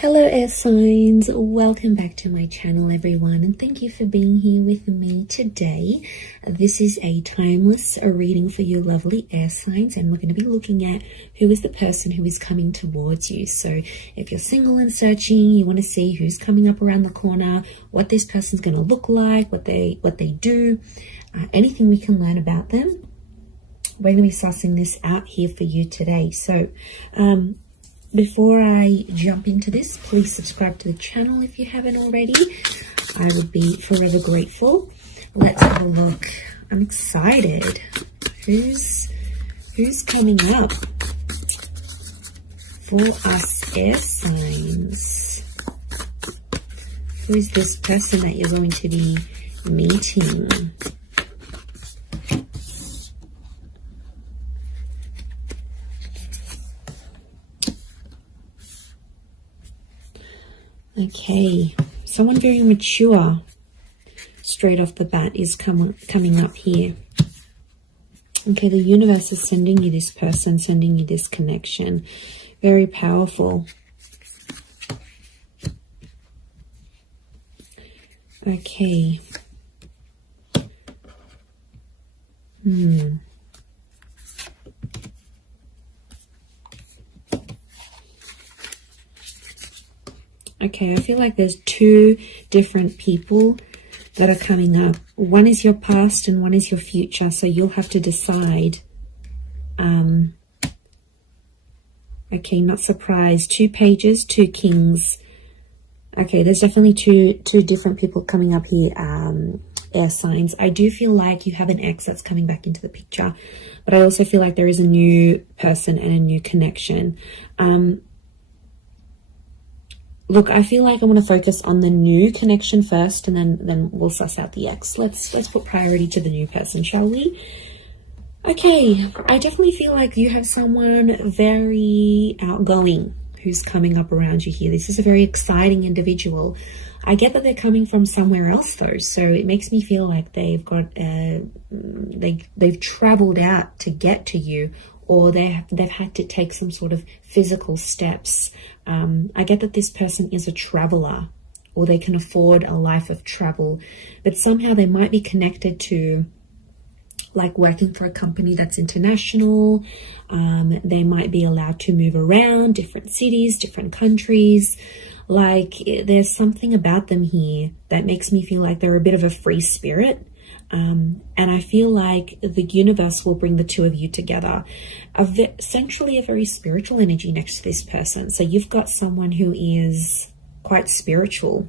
Hello air signs, welcome back to my channel everyone, and thank you for being here with me today. This is a timeless reading for you lovely air signs, and we're going to be looking at who is the person who is coming towards you. So if you're single and searching, you want to see who's coming up around the corner, what this person's going to look like, what they do, anything we can learn about them. We're going to be sussing this out here for you today. So before I jump into this, please subscribe to the channel if you haven't already. I would be forever grateful. Let's have a look. I'm excited. Who's coming up for us air signs? Who is this person that you're going to be meeting? Okay, someone very mature straight off the bat is coming up here. Okay, the universe is sending you this person, sending you this connection. Very powerful. Okay. Okay, I feel like there's two different people that are coming up. One is your past and one is your future. So you'll have to decide. Okay, not surprised. 2 pages, 2 kings. Okay, there's definitely two different people coming up here, air signs. I do feel like you have an ex that's coming back into the picture. But I also feel like there is a new person and a new connection. Look, I feel like I want to focus on the new connection first, and then we'll suss out the ex. Let's put priority to the new person, shall we? Okay, I definitely feel like you have someone very outgoing who's coming up around you here. This is a very exciting individual. I get that they're coming from somewhere else though, so it makes me feel like they've got they've traveled out to get to you, or they've had to take some sort of physical steps. I get that this person is a traveler, or they can afford a life of travel, but somehow they might be connected to like working for a company that's international. They might be allowed to move around different cities, different countries. Like there's something about them here that makes me feel like they're a bit of a free spirit. And I feel like the universe will bring the two of you together. Essentially a very spiritual energy next to this person. So you've got someone who is quite spiritual.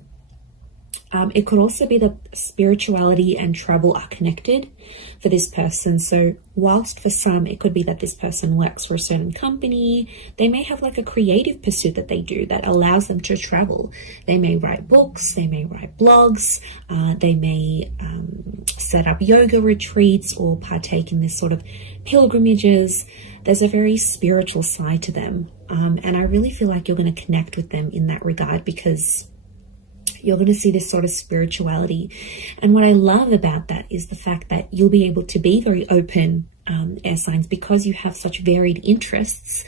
It could also be that spirituality and travel are connected for this person. So whilst for some, it could be that this person works for a certain company, they may have like a creative pursuit that they do that allows them to travel. They may write books, they may write blogs, they may set up yoga retreats or partake in this sort of pilgrimages. There's a very spiritual side to them. And I really feel like you're going to connect with them in that regard, because you're going to see this sort of spirituality. And what I love about that is the fact that you'll be able to be very open, air signs, because you have such varied interests.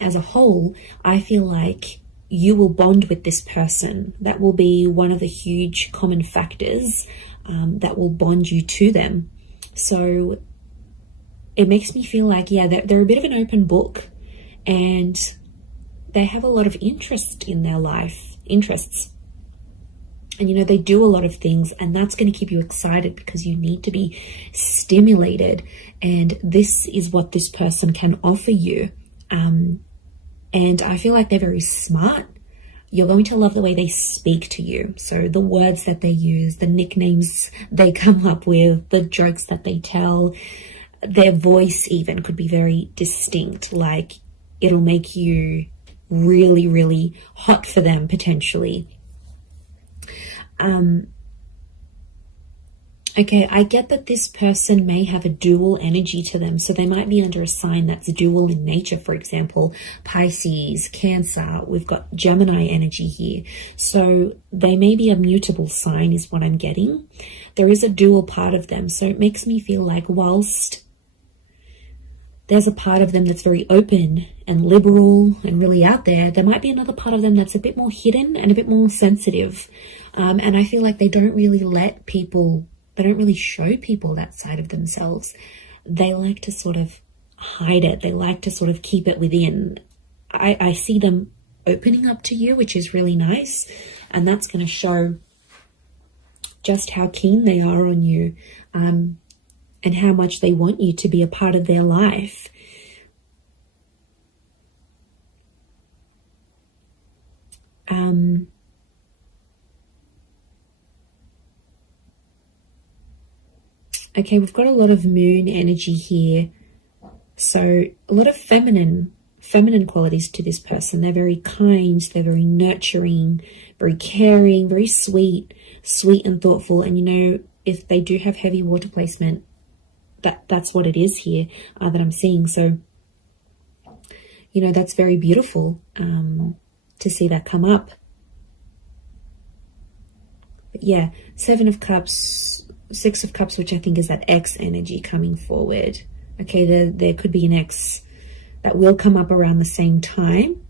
As a whole, I feel like you will bond with this person. That will be one of the huge common factors that will bond you to them. So it makes me feel like, yeah, they're a bit of an open book, and they have a lot of interest in their life, interests. And, you know, they do a lot of things, and that's going to keep you excited because you need to be stimulated. And this is what this person can offer you. And I feel like they're very smart. You're going to love the way they speak to you. So the words that they use, the nicknames they come up with, the jokes that they tell, their voice even could be very distinct. Like it'll make you really, really hot for them potentially. Okay, I get that this person may have a dual energy to them. So they might be under a sign that's dual in nature. For example, Pisces, Cancer, we've got Gemini energy here. So they may be a mutable sign is what I'm getting. There is a dual part of them. So it makes me feel like whilst there's a part of them that's very open and liberal and really out there. There might be another part of them that's a bit more hidden and a bit more sensitive. And I feel like they don't really they don't really show people that side of themselves. They like to sort of hide it. They like to sort of keep it within. I see them opening up to you, which is really nice. And that's going to show just how keen they are on you, and how much they want you to be a part of their life. Okay, we've got a lot of moon energy here. So a lot of feminine qualities to this person. They're very kind, they're very nurturing, very caring, very sweet and thoughtful. And you know, if they do have heavy water placement, that's what it is here that I'm seeing. So, you know, that's very beautiful to see that come up. But yeah, 7 of Cups, 6 of Cups, which I think is that ex energy coming forward. Okay, there could be an ex that will come up around the same time.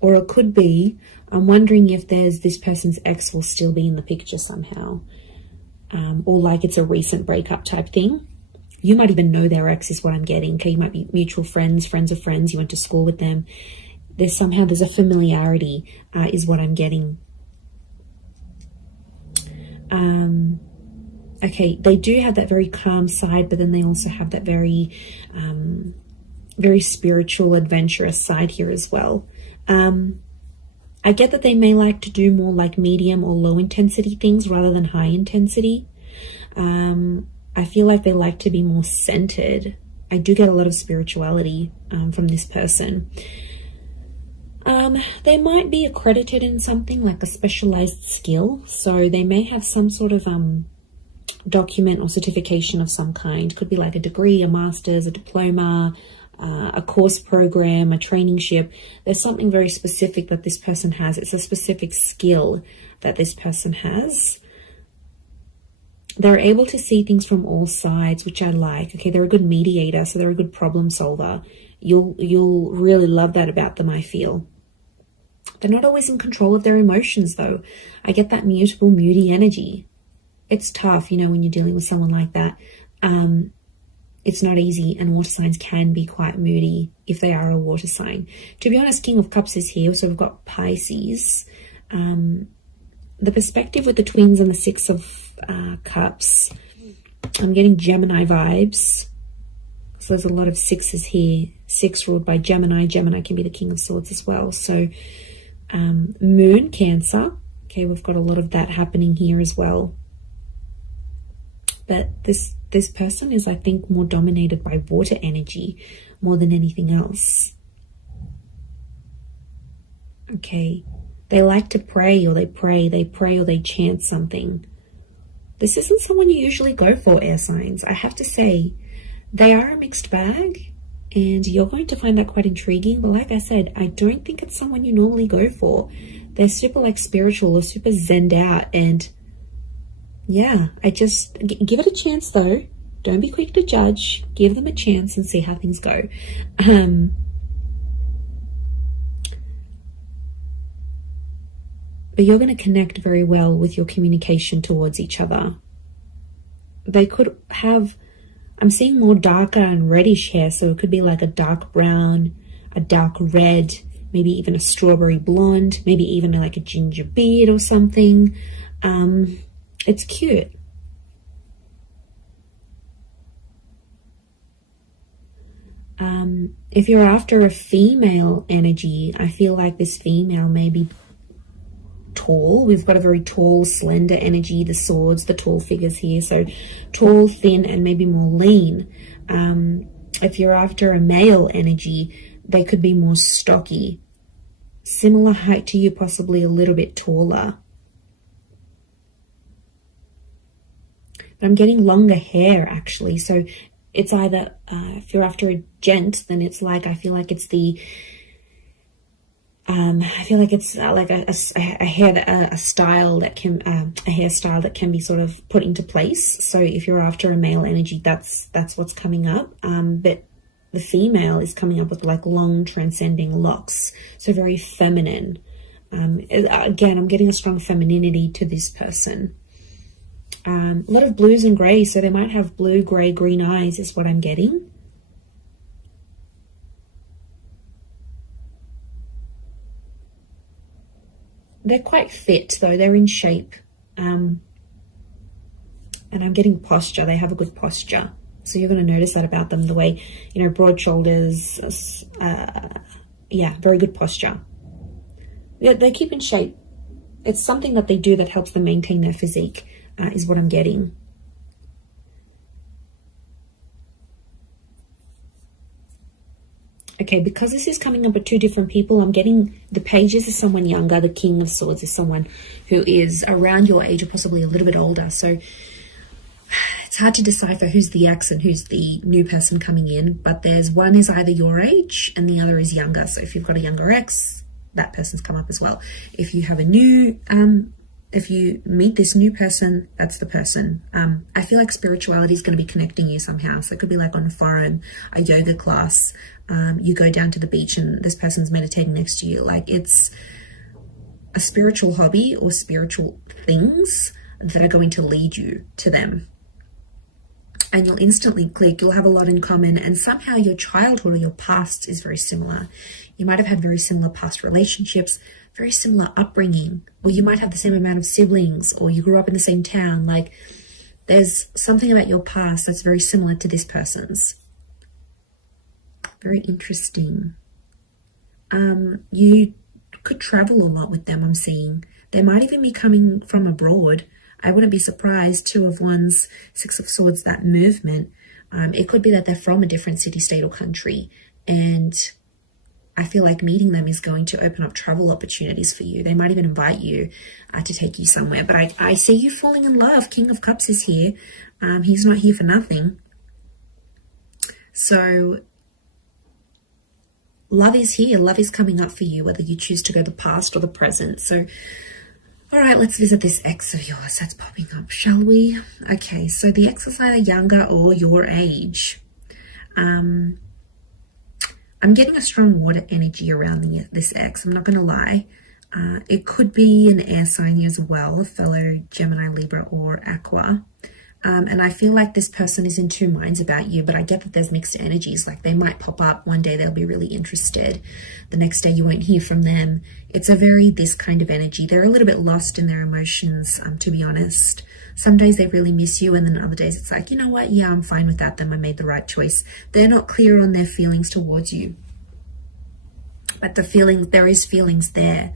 Or it could be, I'm wondering if this person's ex will still be in the picture somehow. Or like it's a recent breakup type thing. You might even know their ex is what I'm getting. Okay, you might be mutual friends of friends. You went to school with them. There's a familiarity is what I'm getting. Okay, they do have that very calm side, but then they also have that very spiritual, adventurous side here as well. I get that they may like to do more like medium or low intensity things rather than high intensity. I feel like they like to be more centered. I do get a lot of spirituality from this person. They might be accredited in something like a specialized skill. So they may have some sort of document or certification of some kind. Could be like a degree, a master's, a diploma, a course program, a trainingship. There's something very specific that this person has. It's a specific skill that this person has. They're able to see things from all sides, which I like. Okay, they're a good mediator, so they're a good problem solver. You'll really love that about them, I feel. They're not always in control of their emotions, though. I get that mutable, moody energy. It's tough, you know, when you're dealing with someone like that. It's not easy, and water signs can be quite moody if they are a water sign. To be honest, King of Cups is here, so we've got Pisces. The perspective with the twins and the 6 of Cups, I'm getting Gemini vibes. So there's a lot of 6s here. 6 ruled by Gemini. Gemini can be the King of Swords as well. So Moon, Cancer. Okay, we've got a lot of that happening here as well. But this person is, I think, more dominated by water energy more than anything else. Okay. They like to pray, or they pray or they chant something. This isn't someone you usually go for, air signs. I have to say, they are a mixed bag, and you're going to find that quite intriguing. But like I said, I don't think it's someone you normally go for. They're super like spiritual or super zenned out, and yeah, I just give it a chance though. Don't be quick to judge. Give them a chance and see how things go. But you're going to connect very well with your communication towards each other. They could have, I'm seeing more darker and reddish hair, so it could be like a dark brown, a dark red, maybe even a strawberry blonde, maybe even like a ginger beard or something. It's cute. If you're after a female energy, I feel like this female may be tall. We've got a very tall, slender energy, the swords, the tall figures here. So tall, thin, and maybe more lean. If you're after a male energy, they could be more stocky. Similar height to you, possibly a little bit taller. But I'm getting longer hair, actually. So it's either, if you're after a gent, then it's like, I feel like it's the I feel like it's like a hairstyle that can be sort of put into place. So if you're after a male energy, that's what's coming up. But the female is coming up with like long transcending locks, so very feminine. Again, I'm getting a strong femininity to this person. A lot of blues and greys, so they might have blue, grey, green eyes is what I'm getting. They're quite fit though, they're in shape. And I'm getting posture, they have a good posture. So you're going to notice that about them, the way, you know, broad shoulders, yeah, very good posture. They keep in shape. It's something that they do that helps them maintain their physique, is what I'm getting. Okay, because this is coming up with two different people, I'm getting the pages is someone younger, the King of Swords is someone who is around your age or possibly a little bit older. So it's hard to decipher who's the ex and who's the new person coming in, but there's one is either your age and the other is younger. So if you've got a younger ex, that person's come up as well. If you have a new, if you meet this new person, that's the person. I feel like spirituality is going to be connecting you somehow. So it could be like on a forum, a yoga class, you go down to the beach and this person's meditating next to you. Like it's a spiritual hobby or spiritual things that are going to lead you to them. And you'll instantly click, you'll have a lot in common, and somehow your childhood or your past is very similar. You might have had very similar past relationships, very similar upbringing, or you might have the same amount of siblings, or you grew up in the same town. Like there's something about your past that's very similar to this person's. Very interesting. You could travel a lot with them, I'm seeing. They might even be coming from abroad. I wouldn't be surprised. Two of Wands, Six of Swords, that movement. It could be that they're from a different city, state, or country. And I feel like meeting them is going to open up travel opportunities for you. They might even invite you to take you somewhere. But I see you falling in love. King of Cups is here. He's not here for nothing. So love is here. Love is coming up for you, whether you choose to go the past or the present. So all right, let's visit this ex of yours that's popping up, shall we? Okay, so the ex is either younger or your age. I'm getting a strong water energy around this ex, I'm not going to lie. It could be an air sign as well, a fellow Gemini, Libra, or Aqua. And I feel like this person is in two minds about you, but I get that there's mixed energies. Like they might pop up one day, they'll be really interested. The next day you won't hear from them. It's a very this kind of energy. They're a little bit lost in their emotions, to be honest. Some days they really miss you, and then other days it's like, you know what? Yeah, I'm fine with that. Then I made the right choice. They're not clear on their feelings towards you. But the feeling, there is feelings there,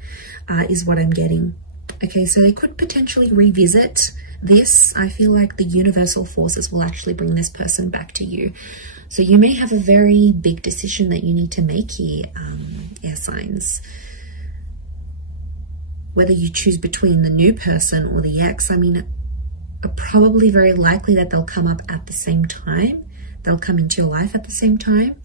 is what I'm getting. Okay, so they could potentially revisit this. I feel like the universal forces will actually bring this person back to you. So you may have a very big decision that you need to make here, air signs. Whether you choose between the new person or the ex, I mean, probably very likely that they'll come up at the same time. They'll come into your life at the same time.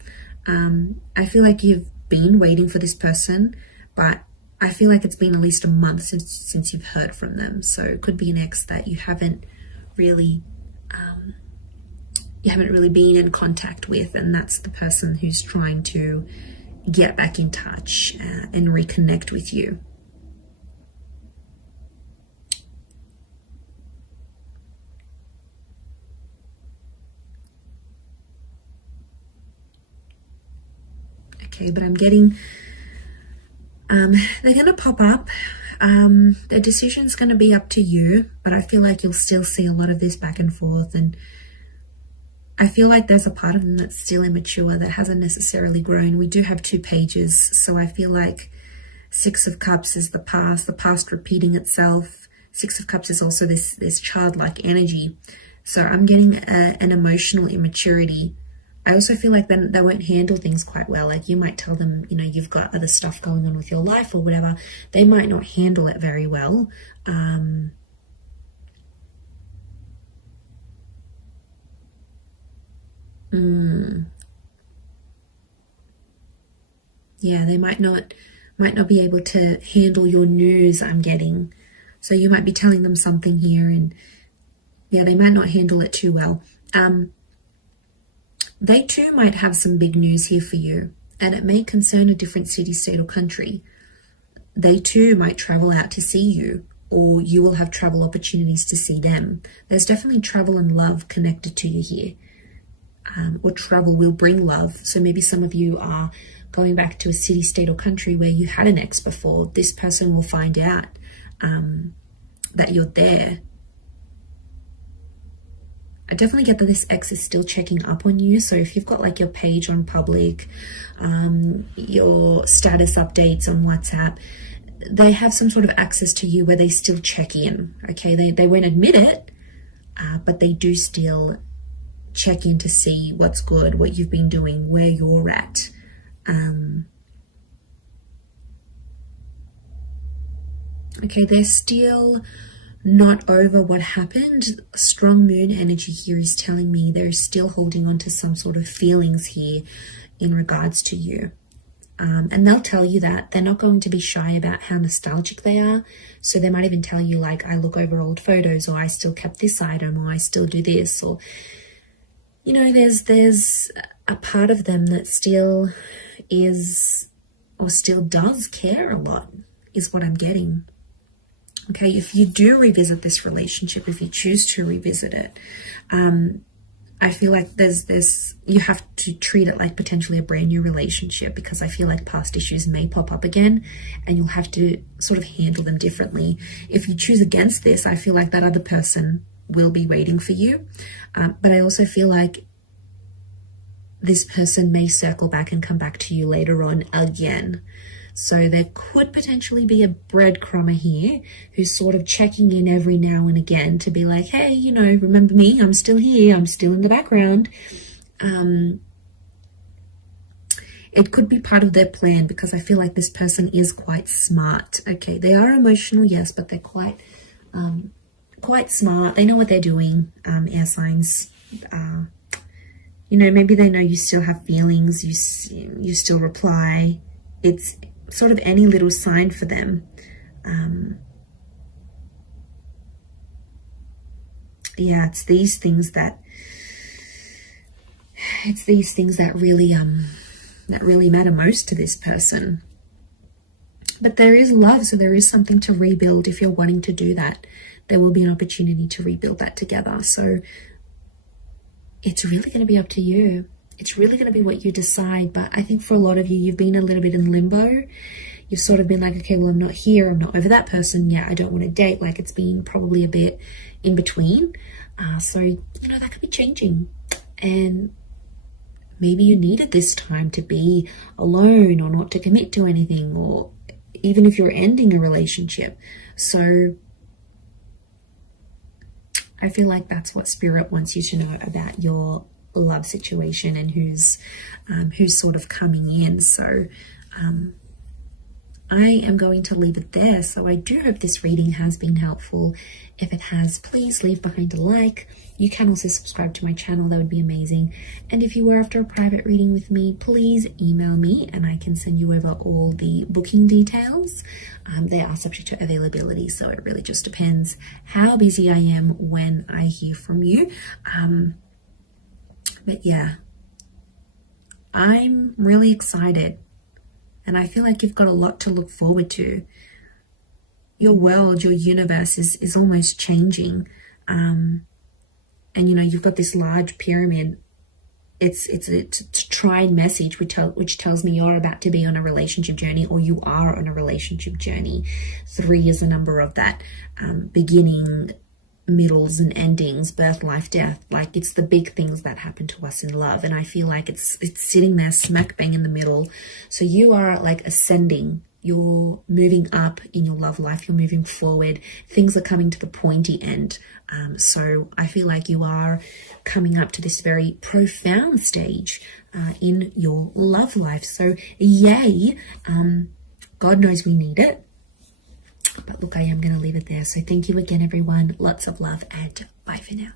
I feel like you've been waiting for this person, but I feel like it's been at least a month since you've heard from them. So it could be an ex that you haven't really been in contact with, and that's the person who's trying to get back in touch and reconnect with you. Okay, but I'm getting they're going to pop up. Their decision's going to be up to you, but I feel like you'll still see a lot of this back and forth, and I feel like there's a part of them that's still immature, that hasn't necessarily grown. We do have two pages, so I feel like Six of Cups is the past repeating itself. Six of Cups is also this childlike energy. So I'm getting an emotional immaturity. I also feel like then they won't handle things quite well. Like you might tell them, you know, you've got other stuff going on with your life or whatever. They might not handle it very well. Yeah, they might not might not be able to handle your news, I'm getting. So you might be telling them something here and yeah, they might not handle it too well. They too might have some big news here for you, and it may concern a different city, state, or country. They too might travel out to see you, or you will have travel opportunities to see them. There's definitely travel and love connected to you here. Or travel will bring love. So maybe some of you are going back to a city, state, or country where you had an ex before. This person will find out that you're there. I definitely get that this ex is still checking up on you. So if you've got like your page on public, your status updates on WhatsApp, they have some sort of access to you where they still check in. Okay, they won't admit it, but they do still check in to see what's good, what you've been doing, where you're at. Okay, they're still not over what happened. Strong moon energy here is telling me they're still holding on to some sort of feelings here in regards to you. And they'll tell you that. They're not going to be shy about how nostalgic they are. So they might even tell you like, I look over old photos, or I still kept this item, or I still do this, or, you know, there's a part of them that still is, or still does care a lot, is what I'm getting. Okay, if you do revisit this relationship, if you choose to revisit it, I feel like you have to treat it like potentially a brand new relationship, because I feel like past issues may pop up again and you'll have to sort of handle them differently. If you choose against this, I feel like that other person will be waiting for you. But I also feel like this person may circle back and come back to you later on again. So there could potentially be a breadcrumber here who's sort of checking in every now and again to be like, hey, you know, remember me? I'm still here. I'm still in the background. It could be part of their plan, because I feel like this person is quite smart. Okay, they are emotional, yes, but they're quite smart. They know what they're doing. Air signs, you know, maybe they know you still have feelings. You still reply. It's sort of any little sign for them. Yeah, it's these things that really matter most to this person. But there is love, so there is something to rebuild. If you're wanting to do that, there will be an opportunity to rebuild that together. So it's really going to be up to you. It's really going to be what you decide. But I think for a lot of you, you've been a little bit in limbo. You've sort of been like, okay, well, I'm not here. I'm not over that person. Yeah, I don't want to date. Like, it's been probably a bit in between. So, you know, that could be changing. And maybe you needed this time to be alone, or not to commit to anything, or even if you're ending a relationship. So I feel like that's what Spirit wants you to know about your love situation and who's sort of coming in. So I am going to leave it there. So I do hope this reading has been helpful. If it has, please leave behind a like. You can also subscribe to my channel. That would be amazing. And if you were after a private reading with me, please email me and I can send you over all the booking details. They are subject to availability, so it really just depends how busy I am when I hear from you. But yeah, I'm really excited. And I feel like you've got a lot to look forward to. Your world, your universe is almost changing. And, you know, you've got this large pyramid. It's a tried message which tells me you're about to be on a relationship journey, or you are on a relationship journey. 3 is a number of that. Beginning, middles and endings, birth, life, death. Like, it's the big things that happen to us in love, and I feel like it's sitting there smack bang in the middle. So you are like ascending, you're moving up in your love life, you're moving forward, things are coming to the pointy end. So I feel like you are coming up to this very profound stage in your love life. So yay, God knows we need it. But look, I am going to leave it there. So thank you again, everyone. Lots of love, and bye for now.